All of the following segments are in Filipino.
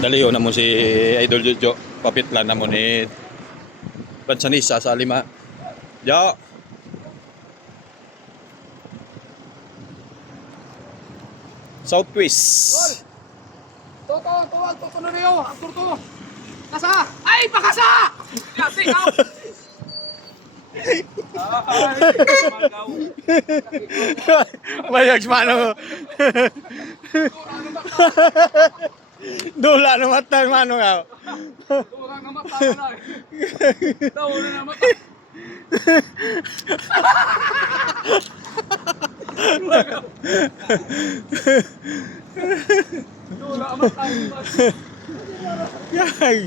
Daliho na mo si Idol Jojo. Papitlan na mo ni Pansanisa sa lima. Jo. Southwest. Toto na niyo. Aktor to. Nasa? Ay, pakasa! Kasi ikaw. Mayag mano. Dula na mata mano nga. Dula na mata na. Dula na mata. Dula na mata. Yay.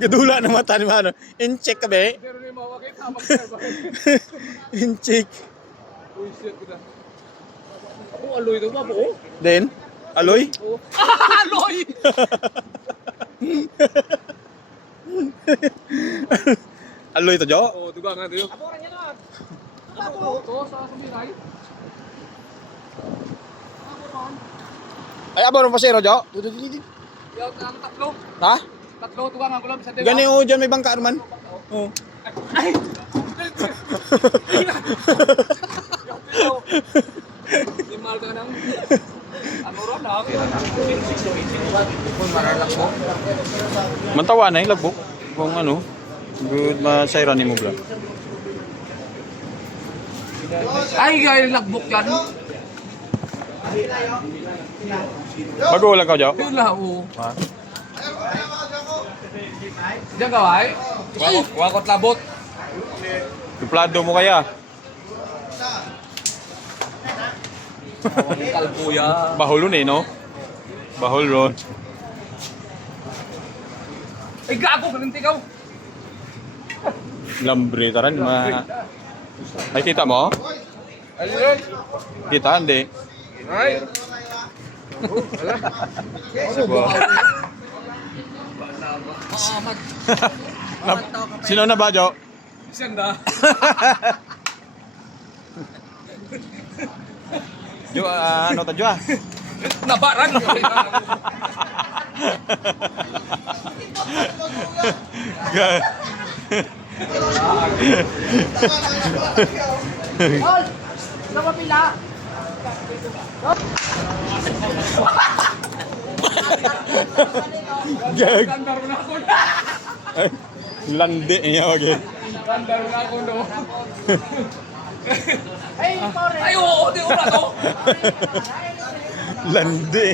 Gadula na mata ni mano. In-check ka be? Pero ni mawakit habang In-check. uy, shit kita. Ako aloy daw ba po? Then, aloy? Aloy! Aloy to, Jo? Oh, duga nga tayo. Ako rin yan ah. Ako to sa sumiray. Ay, abo rin pasero, Jo? Yaw ang tatlo. Ha? Tatlo tuga nga kulam sa Gani o, dyan may bangka naman. Oo. Ay! Di mahal ka nang ano ron na? Kung maralak mo. Mantawa na yung lagbok. Kung ano, good masayra ni mo bla. Ay, gaya lagbok yan. Bago lang ka, Jo? Yun lang, oo. Ha? Diyan ka, ay? Wakot labot. Tuplado mo kaya. Kalbuya. Bahol nun eh, no? Bahol ron. Ay, gago, kalinti ka. Lambre, taran. Ay, kita mo? Ayun. Kita, hindi. Ay. Sino na ba, Jo? Isang da. Jo, ano ta, Jo? Nabaran. Ol, nama pila. Gag. Gandar na ako. Landi niya, wag eh. Gandar na ako no. Ay, oo, di ko na to. Landi.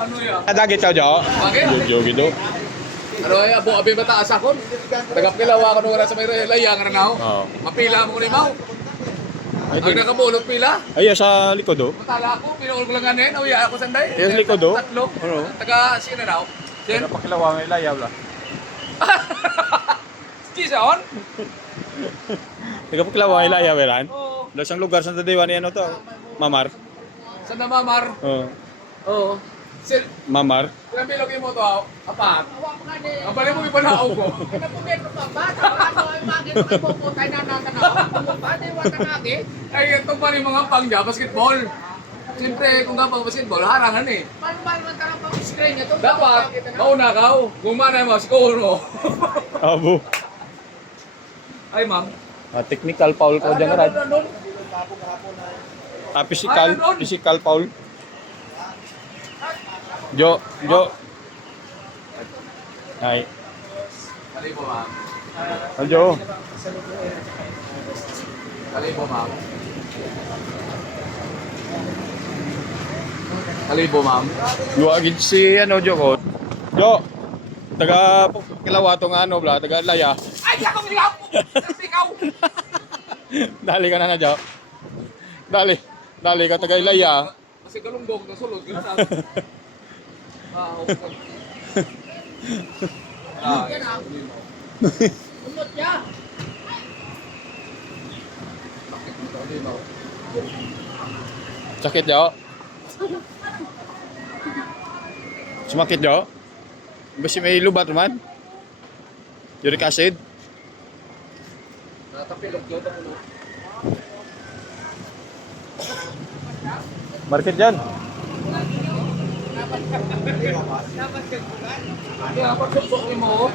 Ano yan? Adagi chow, Jo? Bakit? Jo, gitu. Ano ay abo abi mataas ako. Tagapilawa ko nung sa may layang na ako. Oo. Mapila mo ni Mau. Ay, Ang nakabulot pila. ay, sa likod, oh. Matala ako, pinuul ko lang ganin. Uya ako sanday. Yes, likod, oh. Tatlo. Ano? Taga sino na ako? Jen? Ano pakilawa may layaw la. Jason? Taga pakilawa may layaw, Eran. Oo. Lasang lugar sa Tadiwan ni ano to? Mamar. Sa namamar. Oo. Oo. Sil, Mamar. ilang bilog yung mo to ako? Apat. Ang bali mo ipanao ko. Ay, ito pa rin mga pangja, basketball. Siyempre, kung ka pang basketball, harangan eh. Dapat, mauna ka. Kung manay mo, siguro. Abo. Ay, ma'am. Technical foul ko dyan, Rad. Physical foul. Jo. Ay. Kalibo, ma'am. Jo. Kalibo, ma'am. Kalibo, ma'am. Luwagid si ano, Jo ko. Jo. Taga kilawa to nga ano, bla. Taga laya. Ay, ako miligaw po! Ikaw! Dali ka na, Jo. Dali ka taga laya. Kasi galunggong na sulod. Yun sa... okay. Umot niya! Sakit, Jo. Sumakit, Jo. Basi may lubat naman. Uric acid. Natapilog yun ako. Market dyan. Kaya pagsuksok mo.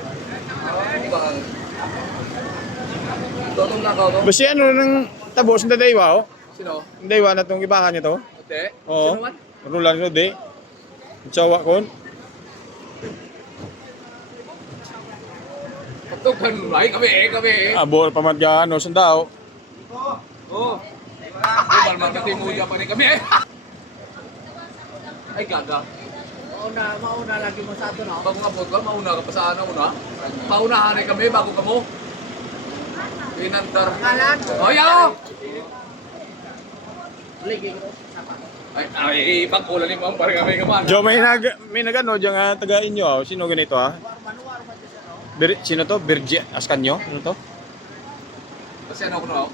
Totong lang ka to. Basta ano ng tabos na daywa, oh. Sino? Ang daywa na itong ibakan niya to. Ate? Oo. Sino man? Rulan ko, di. Tsawa kon. Ito kanulay kami. Abor pa man dyan, no, sandao. Oo. Malmal ka timuya pa rin kami. Ay gaga. Mauna lagi mo sa ito, no? Bago nga po ka, mauna ka pa sa ano una. Paunahan rin kami bago ka mo. Pinantar. Ngalan? Oh, yaw! Ligi. Ay, pagkulan ni Ma'am, parang kami kaman. Jo, may nag ano, dyan nga, taga inyo, ah. Sino ganito, ah? Sino to? Birgi Ascanio? Ano to? Kasi ano ko na ako?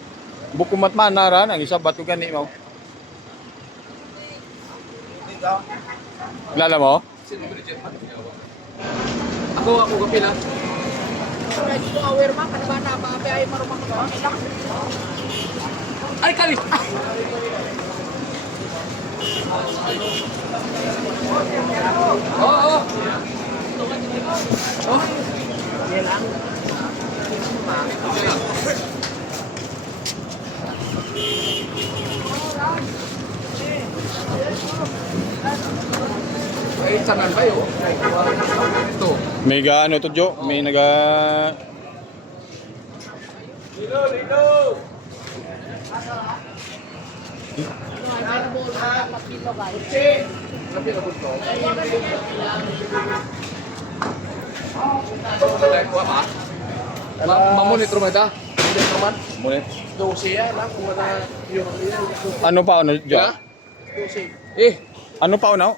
Bukumat manara, ang isa bato gani mo. Kilala mo? Sino Bridget man? Ako kapila. Kaya dito aware man, kasi ba na pa ay marumang ilang. Ay, kali! Oo! Oh! Ilang. Ay, sangan kayo. Ito. May ga ano to, Jo? May naga... Sabi na gusto. Kuha pa? Mamonitro mo ito? Monitro man? Munit. 12 yan lang, kung wala yung Ano pa ano, Jo? Yeah? 12. Eh! Ano pa ano?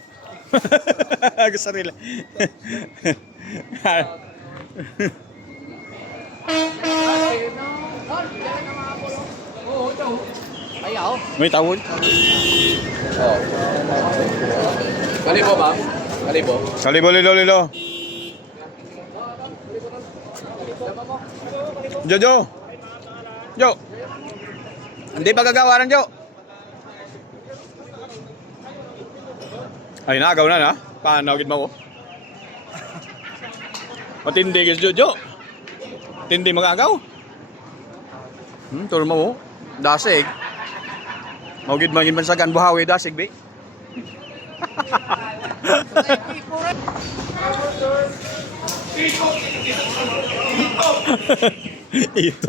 Kasarili. Oo, ito. Ayaw. May tawod? Oo. Kalibo ba? Kalibo? Kalibo, lilo. Jo. Jo. Hindi pa gagawaran, Jo. Ay, nagaw na na. Paano gid mo ko? Matindi guys, Jo. Tindi magagaw. Turo mo. Dasig. Maugid mangin bansagan buhawi dasig, be. Ito